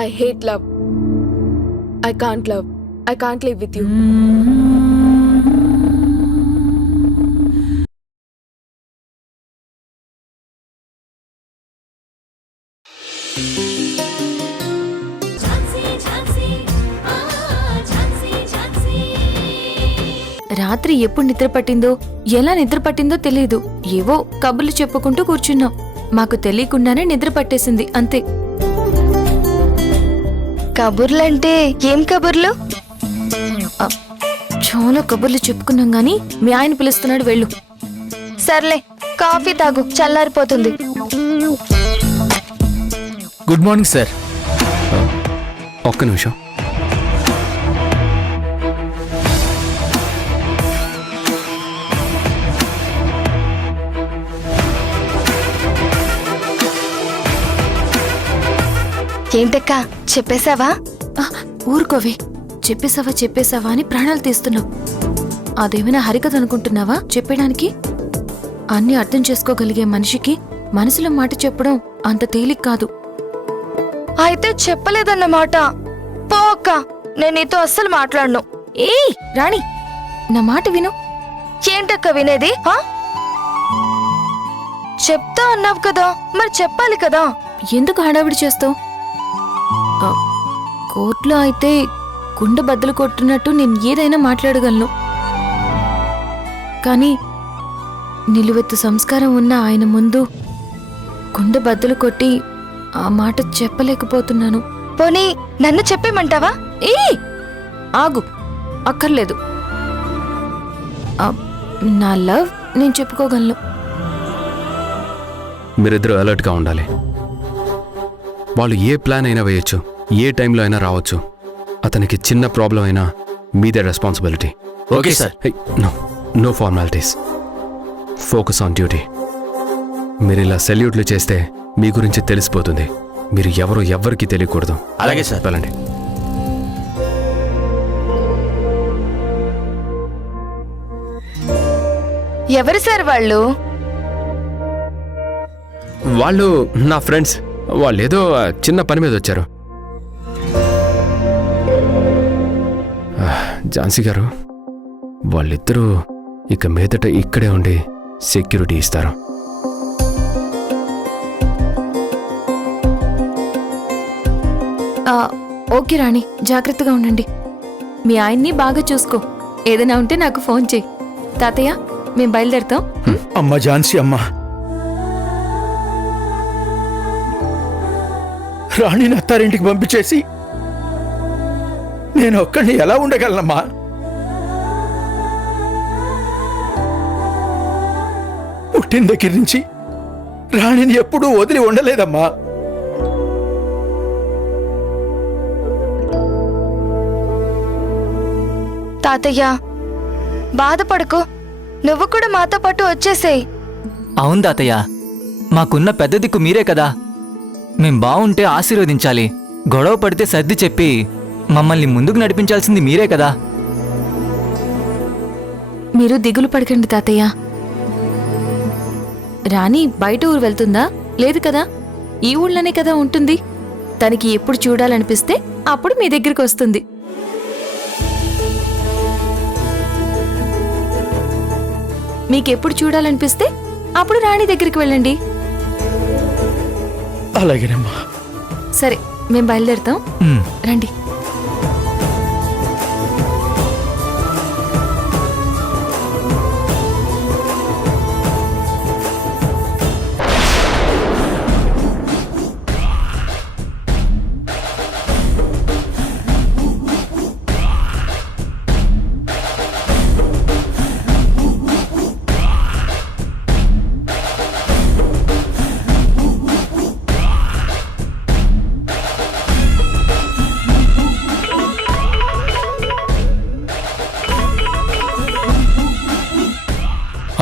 I hate love. I can't love. I can't live with you. రాత్రి ఎప్పుడు నిద్ర పట్టిందో ఎలా నిద్ర పట్టిందో తెలియదు. ఏవో కబుర్లు చెప్పుకుంటూ కూర్చున్నాం. మాకు తెలియకుండానే నిద్ర పట్టేసింది అంతే. కబుర్లంటే ఏం కబుర్లు? చాలా కబుర్లు చెప్పుకున్నాం గాని మీ ఆయన పిలుస్తున్నాడు, వెళ్ళు. సర్లే, కాఫీ తాగు, చల్లారిపోతుంది. Good morning sir. ఒక్క నిమిషం. ఏంటక్కా, చెప్పేశావా? ఊరుకోవే. చెప్పేశావా అని ప్రాణాలు తీస్తున్నావు. అదేమైనా హరికథ అనుకుంటున్నావా చెప్పడానికి? అన్నీ అర్థం చేసుకోగలిగే మనిషికి మనసులో మాట చెప్పడం అంత తేలిక కాదు. అయితే చెప్పలేదన్నమాట. పో అక్క, నేను నీతో అస్సలు మాట్లాడను. ఏయ్ రాణి, నా మాట విను. ఏంటక్క వినేది? చెప్తా అన్నావు కదా, మరి చెప్పాలి కదా. ఎందుకు హడావిడి చేస్తావు? కోర్టులో అయితే గుండె బద్దలు కొట్టినట్టు నేను ఏదైనా మాట్లాడగలను. కానీ నిలువెత్తు సంస్కారం ఉన్న ఆయన ముందు గుండె బద్దలు కొట్టి ఆ మాట చెప్పలేకపోతున్నాను. పోనీ నన్ను చెప్పేమంటావా? ఏ ఆగు, అక్కర్లేదు. నా లవ్ నేను చెప్పుకోగలను. మీరిద్దరూ అలర్ట్గా ఉండాలి. వాళ్ళు ఏ ప్లాన్ అయినా వేయొచ్చు, ఏ టైంలో అయినా రావచ్చు. అతనికి చిన్న ప్రాబ్లం అయినా మీదే responsibility. Okay sir. No formalities, focus on duty. మీరు ఇలా సెల్యూట్లు చేస్తే మీ గురించి తెలిసిపోతుంది. మీరు ఎవ్వరికీ తెలియకూడదు. అలాగే సార్. వెళ్ళండి. ఎవరు సార్ వాళ్ళు? వాళ్ళు నా ఫ్రెండ్స్. వాళ్ళు ఏదో చిన్న పని మీద వచ్చారు. ఝాన్సీ గారు, వాళ్ళిద్దరూ ఇక మీదట ఇక్కడే ఉండి సెక్యూరిటీ ఇస్తారు. ఓకే రాణి, జాగ్రత్తగా ఉండండి. మీ ఆయన్ని బాగా చూసుకో. ఏదైనా ఉంటే నాకు ఫోన్ చేయి. తాతయ్య, మేం బయలుదేరుతాం. అమ్మ ఝాన్సీ, అమ్మ రాణిని అత్తారింటికి పంపించేసి నేను ఒక్కడిని ఎలా ఉండగలనమ్మా? పుట్టిన దగ్గర నుంచి రాణిని ఎప్పుడూ వదిలి ఉండలేదమ్మా. తాతయ్య, బాధపడకు, నువ్వు కూడా మాతో పాటు వచ్చేసేయ్. అవును తాతయ్య, మాకున్న పెద్ద దిక్కు మీరే కదా. మేం బావుంటే ఆశీర్వదించాలి, గొడవ పడితే సర్ది చెప్పి మమ్మల్ని ముందుకు నడిపించాల్సింది మీరే కదా. మీరు దిగులు పడకండి తాతయ్య. రాణి బయట ఊరు వెళ్తుందా? లేదు కదా, ఈ ఊళ్ళోనే కదా ఉంటుంది. తనకి ఎప్పుడు చూడాలనిపిస్తే అప్పుడు మీ దగ్గరికి వస్తుంది. మీకెప్పుడు చూడాలనిపిస్తే అప్పుడు రాణి దగ్గరికి వెళ్ళండి. అలాగేనమ్మా. సరే, మేం బయలుదేరుతాం. రండి.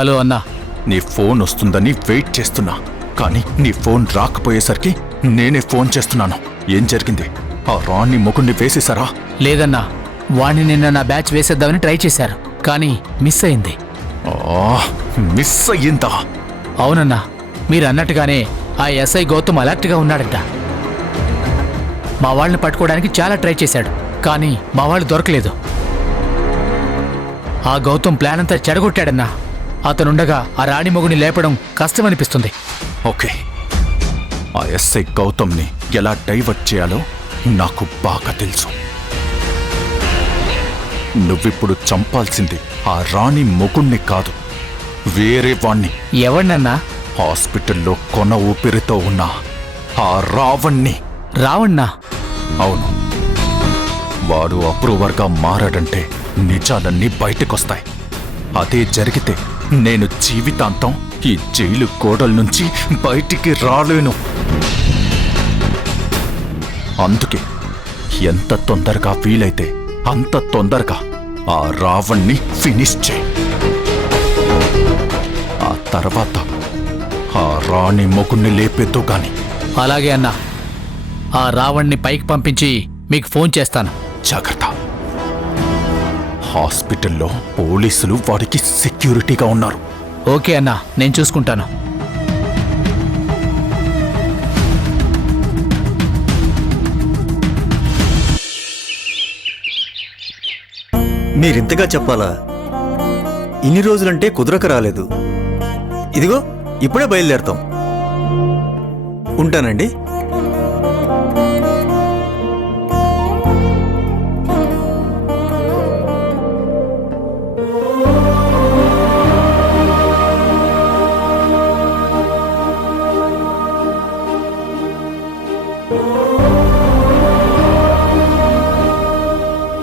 హలో అన్నా, నీ ఫోన్ వస్తుందని వెయిట్ చేస్తున్నా, కానీ నీ ఫోన్ రాకపోయేసరికి నేనే ఫోన్ చేస్తున్నాను. ఏం జరిగింది? ఆ రాణి ముగుణ్ణి వేసేశారా? లేదన్నా, వాణ్ణి నిన్న నా బ్యాచ్ వేసేద్దామని ట్రై చేశారు, కానీ మిస్ అయింది. మిస్ అయ్యిందా? అవునన్నా, మీరు అన్నట్టుగానే ఆ ఎస్ఐ గౌతమ్ అలర్ట్గా ఉన్నాడంట. మా వాళ్ళని పట్టుకోవడానికి చాలా ట్రై చేశాడు, కానీ మా వాళ్ళు దొరకలేదు. ఆ గౌతమ్ ప్లాన్ అంతా చెడగొట్టాడన్నా. అతనుండగా ఆ రాణి మొగుని లేపడం కష్టమనిపిస్తుంది. ఓకే, ఆ ఎస్ఐ గౌతమ్ని ఎలా డైవర్ట్ చేయాలో నాకు బాగా తెలుసు. నువ్విప్పుడు చంపాల్సింది ఆ రాణి మొగుణ్ణి కాదు, వేరే వాణ్ణి. ఎవరినన్నా? హాస్పిటల్లో కొన ఊపిరితో ఉన్న ఆ రావణ్ణి. రావణ్ణా? అవును, వాడు అప్రూవర్గా మారాడంటే నిజాలన్నీ బయటకొస్తాయి. అదే జరిగితే నేను జీవితాంతం ఈ జైలు గోడల నుంచి బయటికి రాలేను. అందుకే ఎంత తొందరగా వీలైతే అంత తొందరగా ఆ రావణ్ణి ఫినిష్ చేయి. ఆ తర్వాత ఆ రాణి మొగుణ్ణి లేపేద్దు గాని. అలాగే అన్నా, ఆ రావణ్ణి పైకి పంపించి మీకు ఫోన్ చేస్తాను. జాగ్రత్త. హాస్పిటల్లో పోలీసులు వాడికి సెక్యూరిటీగా ఉన్నారు. ఓకే అన్నా, నేను చూసుకుంటాను. మీరింతగా చెప్పాలా? ఇన్ని రోజులంటే కుదరక రాలేదు. ఇదిగో ఇప్పుడే బయలుదేరతాం. ఉంటానండి.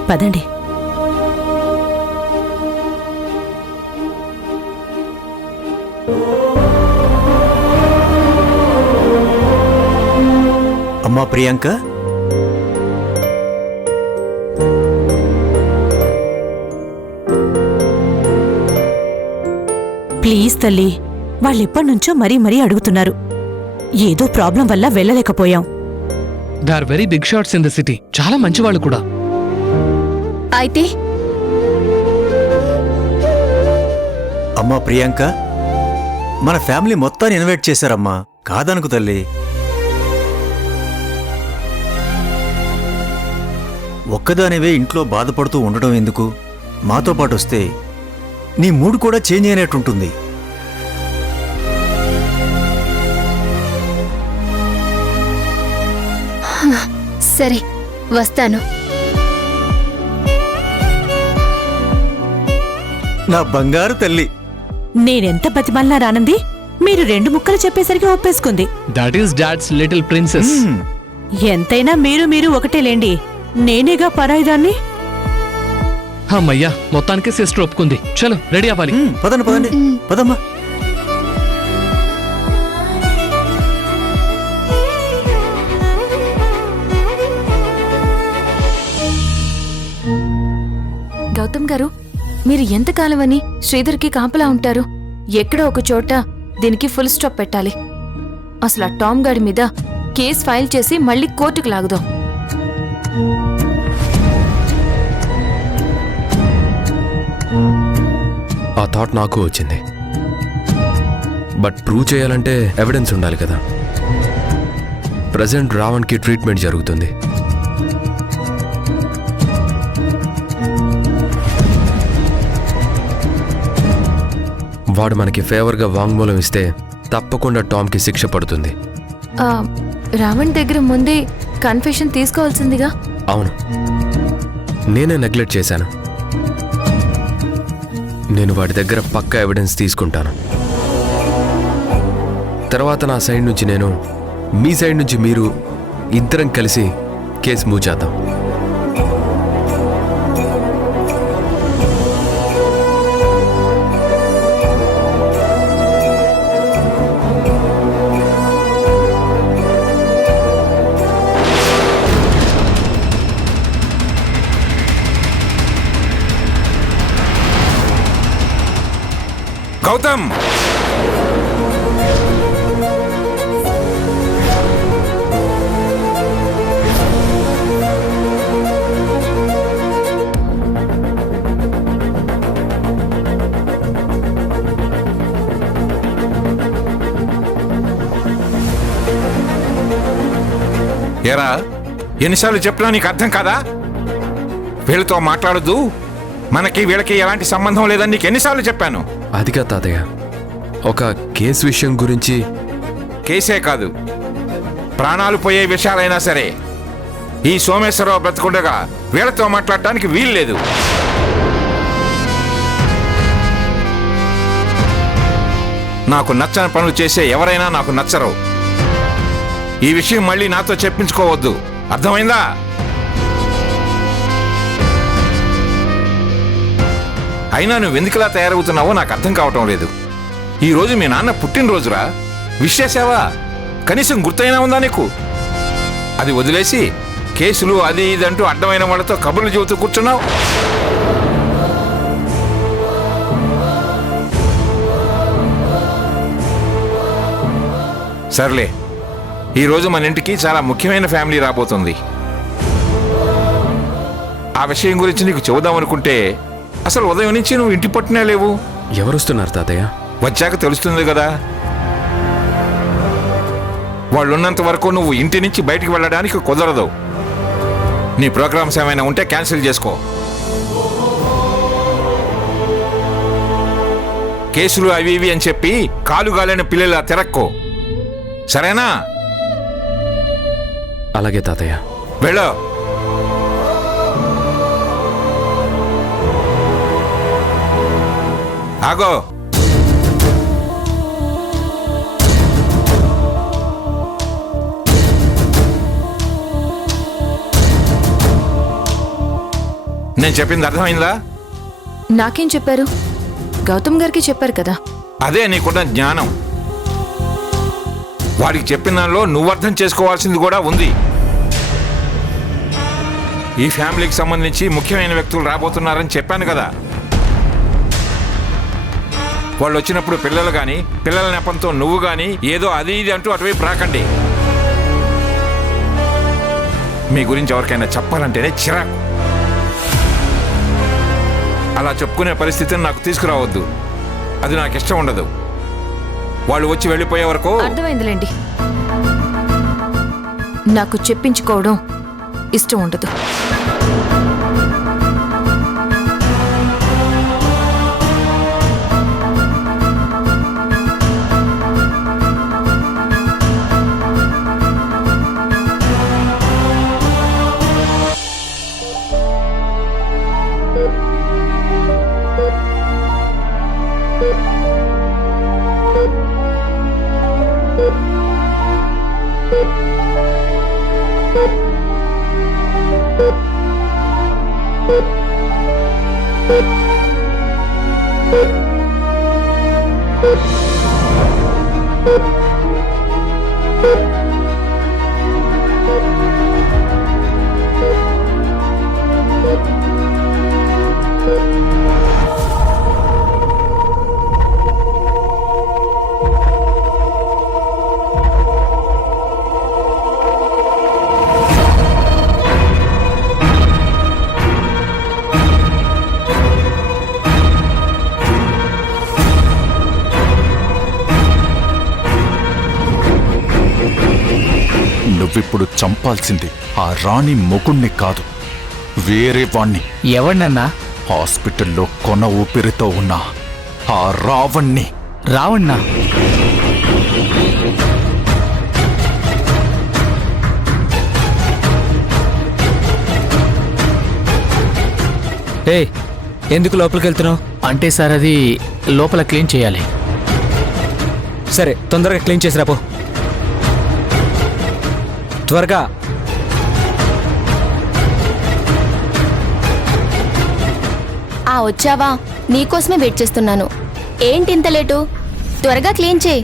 పదండి. అమ్మా ప్రియాంక, ప్లీజ్ తల్లి, వాళ్ళెప్పటినుంచో మరీ అడుగుతున్నారు. ఏదో ప్రాబ్లం వల్ల వెళ్ళలేకపోయాం. They are very big shots in the city. చాలా మంచి వాళ్ళు కూడా. అయితే అమ్మా ప్రియాంక, మన ఫ్యామిలీ మొత్తాన్ని ఇన్వైట్ చేశారమ్మా, కాదనుకు తల్లి. ఒక్కదానివే ఇంట్లో బాధపడుతూ ఉండడం ఎందుకు? మాతో పాటు వస్తే నీ మూడ్ కూడా చేంజ్ అయినట్టుంటుంది. సరే, వస్తాను. నా బంగారు తల్లి. నేనెంత బతిమాలినా రానంది మీరు 2 ముక్కలు చెప్పేసరికి ఒప్పేసుకుంది. That is dad's little princess. ఎంతైనా మీరు ఒకటేలేండి. నేనేగా పరాయిదాన్ని. అమ్మయ్యా, మొత్తానికి సిస్టర్ ఒప్పుకుంది. చలో రెడీ అవ్వాలి. పదండి పదమ్మా. గౌతమ్ గారు, మీరు ఎంతకాలమని శ్రీధర్కి కాపలా ఉంటారు? ఎక్కడో ఒక చోట దీనికి ఫుల్ స్టాప్ పెట్టాలి. అసలు ఆ టామ్ గాడి మీద కేసు ఫైల్ చేసి మళ్ళీ కోర్టుకు లాగుదాం. ఆ థాట్ నాకు వచ్చింది. బట్ ప్రూవ్ చేయాలంటే ఎవిడెన్స్ ఉండాలి కదా. ప్రజెంట్ రావణ్కి ట్రీట్మెంట్ జరుగుతుంది. వాడు మనకి ఫేవర్గా వాంగ్మూలం ఇస్తే తప్పకుండా టామ్కి శిక్ష పడుతుంది. ఆ, రావణ్ దగ్గర ముందే కన్ఫెషన్ తీసుకోవాల్సిందిగా. అవును, నేనే నెగ్లెక్ట్ చేశాను. నేను వాడి దగ్గర పక్కా ఎవిడెన్స్ తీసుకుంటాను. తర్వాత నా సైడ్ నుంచి నేను, మీ సైడ్ నుంచి మీరు, ఇద్దరం కలిసి కేసు మూవ్ చేద్దాం. గౌతమ్, ఏరా ఎన్నిసార్లు చెప్పినా నీకు అర్థం కాదా? వీళ్ళతో మాట్లాడొద్దు, మనకి వీళ్ళకి ఎలాంటి సంబంధం లేదని నీకు ఎన్నిసార్లు చెప్పాను? అది కాదు తాతయ్య, ఒక కేసు విషయం గురించి. కేసే కాదు, ప్రాణాలు పోయే విషయాలైనా సరే ఈ సోమేశ్వరరావు బ్రతుకుండగా వీళ్ళతో మాట్లాడటానికి వీల్లేదు. నాకు నచ్చని పనులు చేసే ఎవరైనా నాకు నచ్చరు. ఈ విషయం మళ్ళీ నాతో చెప్పించుకోవద్దు, అర్థమైందా? అయినా నువ్వు ఎందుకులా తయారవుతున్నావో నాకు అర్థం కావటం లేదు. ఈరోజు మీ నాన్న పుట్టినరోజురా, విష్ చేసావా? కనీసం గుర్తైనా ఉందా నీకు? అది వదిలేసి కేసులు అది ఇదంటూ అడ్డమైన వాళ్ళతో కబుర్లు చెబుతూ కూర్చున్నావు. సర్లే, ఈరోజు మన ఇంటికి చాలా ముఖ్యమైన ఫ్యామిలీ రాబోతుంది. ఆ విషయం గురించి నీకు చెబుదామనుకుంటే అసలు ఉదయం నుంచి నువ్వు ఇంటి పట్టునే లేవు. ఎవరొస్తున్నారు తాతయ్య? వచ్చాక తెలుస్తుంది కదా. వాళ్ళున్నంత వరకు నువ్వు ఇంటి నుంచి బయటికి వెళ్ళడానికి కుదరదు. నీ ప్రోగ్రామ్స్ ఏమైనా ఉంటే క్యాన్సిల్ చేసుకో. కేసులు అవి ఇవి అని చెప్పి కాలుగాలైన పిల్లల తిరక్కో, సరేనా? అలాగే తాతయ్య. వెళ్ళు. ఆగో. నేను చెప్పింది అర్థమైందా? నాకేం చెప్పారు? గౌతమ్ గారికి చెప్పారు కదా. అదే నీకున్న జ్ఞానం. వాడికి చెప్పిన దానిలో నువ్వు అర్థం చేసుకోవాల్సింది కూడా ఉంది. ఈ ఫ్యామిలీకి సంబంధించి ముఖ్యమైన వ్యక్తులు రాబోతున్నారని చెప్పాను కదా. వాళ్ళు వచ్చినప్పుడు పిల్లలు కానీ పిల్లల నెపంతో నువ్వు కానీ ఏదో అది ఇది అంటూ అటువైపు రాకండి. మీ గురించి ఎవరికైనా చెప్పాలంటేనే చిరాకు. అలా చెప్పుకునే పరిస్థితిని నాకు తీసుకురావద్దు, అది నాకు ఇష్టం ఉండదు. వాళ్ళు వచ్చి వెళ్ళిపోయే వరకు. అర్థమైందిలేండి, నాకు చెప్పించుకోవడం ఇష్టం ఉండదు. నువ్విప్పుడు చంపాల్సింది ఆ రాణి మొగుణ్ణి కాదు, వేరే వాణ్ణి. ఎవరినన్నా? హాస్పిటల్లో కొన ఊపిరితో ఉన్న ఆ రావణ్ణి. రావణ్ణా? ఏ, ఎందుకు లోపలికి వెళ్తున్నావు? అంటే సార్ అది లోపల క్లీన్ చేయాలి. సరే, తొందరగా క్లీన్ చేసి రాపో, త్వరగా. వచ్చావా? నీకోసమే వెయిట్ చేస్తున్నాను. ఏంటి ఇంత లేటు? త్వరగా క్లీన్ చేయి.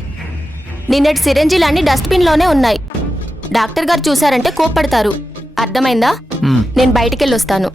నిన్నటి సిరంజీలన్నీ డస్ట్బిన్లోనే ఉన్నాయి. డాక్టర్ గారు చూశారంటే కోప్పడతారు, అర్థమైందా? నేను బయటికెళ్ళొస్తాను.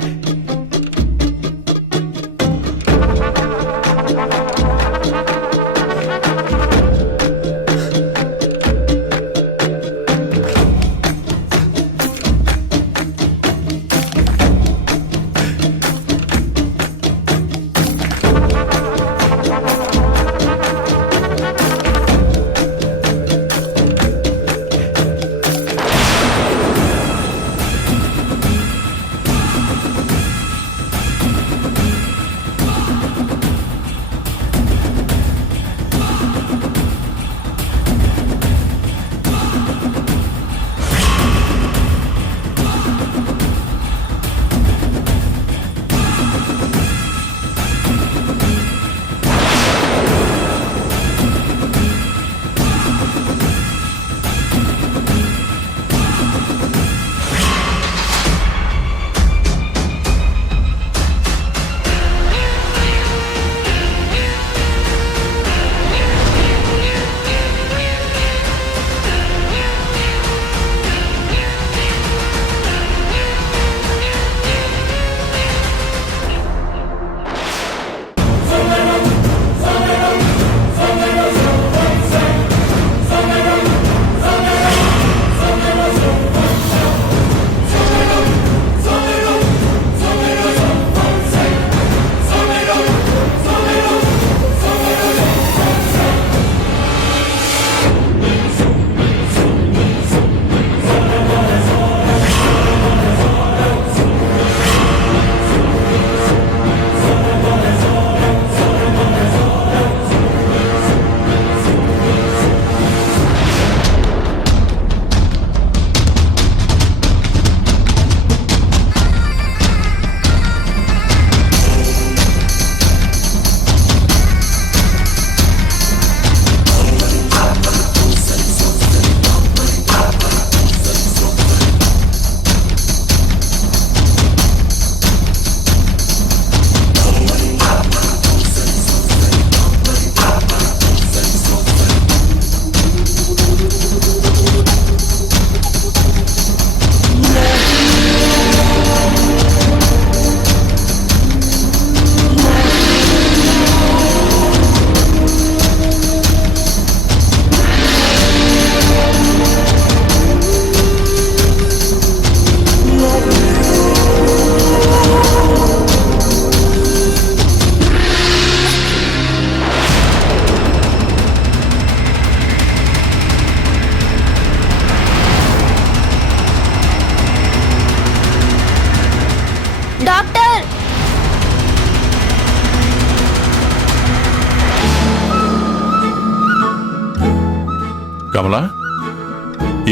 కమలా,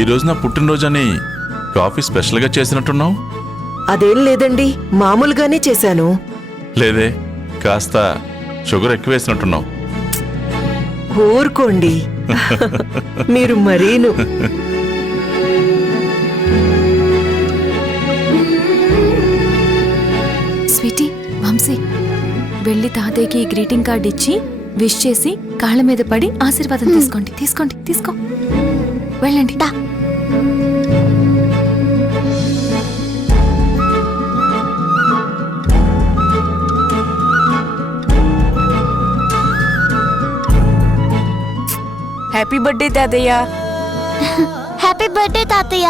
ఈరోజు నా పుట్టినరోజని కాఫీ స్పెషల్గా చేసినట్టున్నావు? అదేం లేదండి, మామూలుగానే చేశాను. లేదే, కాస్త షుగర్ ఎక్కువ వేసినట్టున్నావు. ఊరుకోండి. మీరు మరీను. స్వీటీ, వంశీ, వెళ్ళి తాతయ్యకి ఈ గ్రీటింగ్ కార్డ్ ఇచ్చి విష్ చేసి కాళ్ళ మీద పడి ఆశీర్వాదం తీసుకోండి. తీసుకోండి, తీసుకో. వెళ్ళండి. హ్యాపీ బర్త్డే తాతయ్య. హ్యాపీ బర్త్డే తాతయ్య.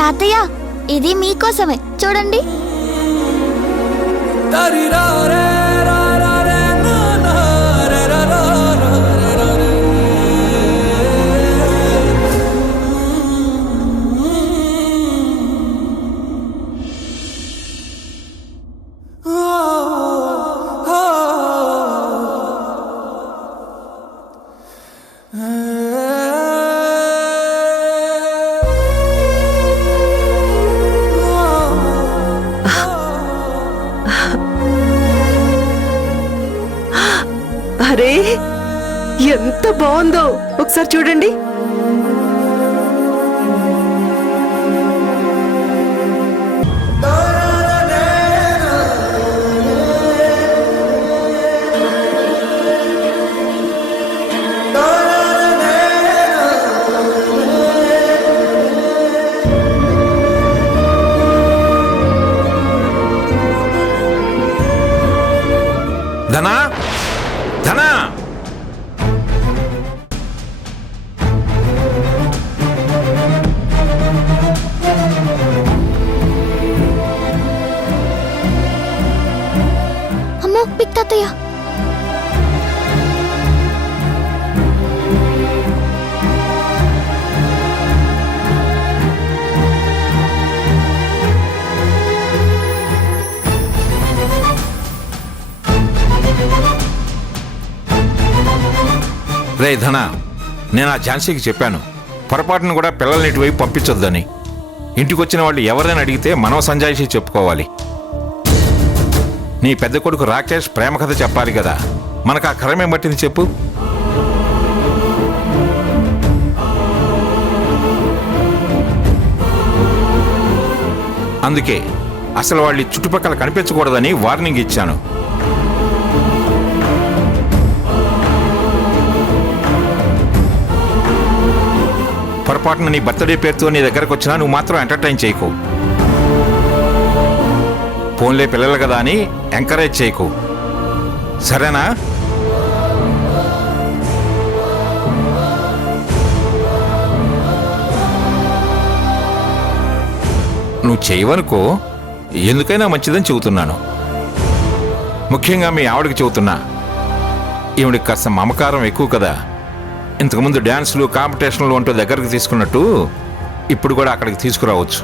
తాతయ్య, ఇది మీకోసమే, చూడండి. అరే, ఎంత బాగుందో ఒకసారి చూడండి. ధనా, ధనా, అమ్మో, పిక్ తాతయ్య. రే ధనా, నేను ఆ ఝాన్సీకి చెప్పాను, పొరపాటును కూడా పిల్లల్ని ఇటువైపు పంపించొద్దని. ఇంటికి వచ్చిన వాళ్ళు ఎవరైనా అడిగితే మనం సంజాయిషి చెప్పుకోవాలి. నీ పెద్ద కొడుకు రాకేష్ ప్రేమ కథ చెప్పాలి కదా, మనకు ఆ కరమేం పట్టింది చెప్పు. అందుకే అసలు వాళ్ళు ఈ చుట్టుపక్కల కనిపించకూడదని వార్నింగ్ ఇచ్చాను. పొరపాటున నీ బర్త్డే పేరుతో నీ దగ్గరకు వచ్చినా నువ్వు మాత్రం ఎంటర్టైన్ చేయకు. ఫోన్లే పిల్లలు కదా అని ఎంకరేజ్ చేయకు, సరేనా? నువ్వు చేయవనుకో, ఎందుకైనా మంచిదని చెబుతున్నాను. ముఖ్యంగా మీ ఆవిడకి చెబుతున్నా, ఈవిడికి కాస్త మమకారం ఎక్కువ కదా. ఇంతకుముందు డ్యాన్సులు కాంపిటీషన్లు అంటూ దగ్గరకు తీసుకున్నట్టు ఇప్పుడు కూడా అక్కడికి తీసుకురావచ్చు.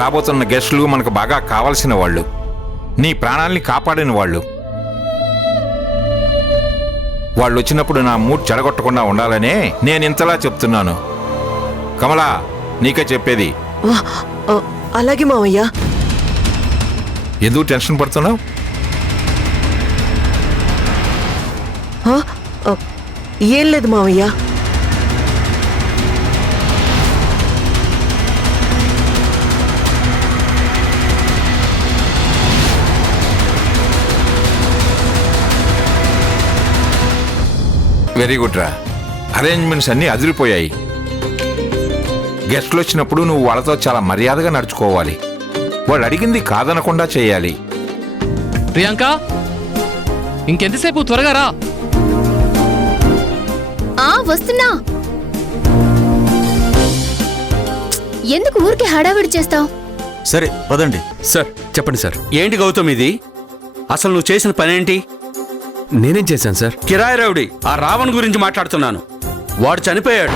రాబోతున్న గెస్టులు మనకు బాగా కావలసిన వాళ్ళు, నీ ప్రాణాల్ని కాపాడిన వాళ్ళు. వాళ్ళు వచ్చినప్పుడు నా మూడ్ చెడగొట్టకుండా ఉండాలనే నేను ఇంతలా చెప్తున్నాను. కమలా, నీకే చెప్పేది. అలాగే మావయ్య. ఎందుకు టెన్షన్ పడుతున్నావు? ఏం లేదు మావయ్య. వెరీ గుడ్ రా, అరేంజ్మెంట్స్ అన్నీ అదిరిపోయాయి. గెస్ట్లు వచ్చినప్పుడు నువ్వు వాళ్ళతో చాలా మర్యాదగా నడుచుకోవాలి. వాళ్ళు అడిగింది కాదనకుండా చేయాలి. ప్రియాంక, ఇంకెంతసేపు, త్వరగా రా. వస్తున్నా. ఎందుకు ఊరికే హడావిడి చేస్తావు? సరే పదండి. సార్ చెప్పండి సార్. ఏంటి గౌతమ్ ఇది? అసలు నువ్వు చేసిన పనేంటి? నేనేం చేశాను సార్? కిరాయి రౌడీ ఆ రావణ్ గురించి మాట్లాడుతున్నాను. వాడు చనిపోయాడు.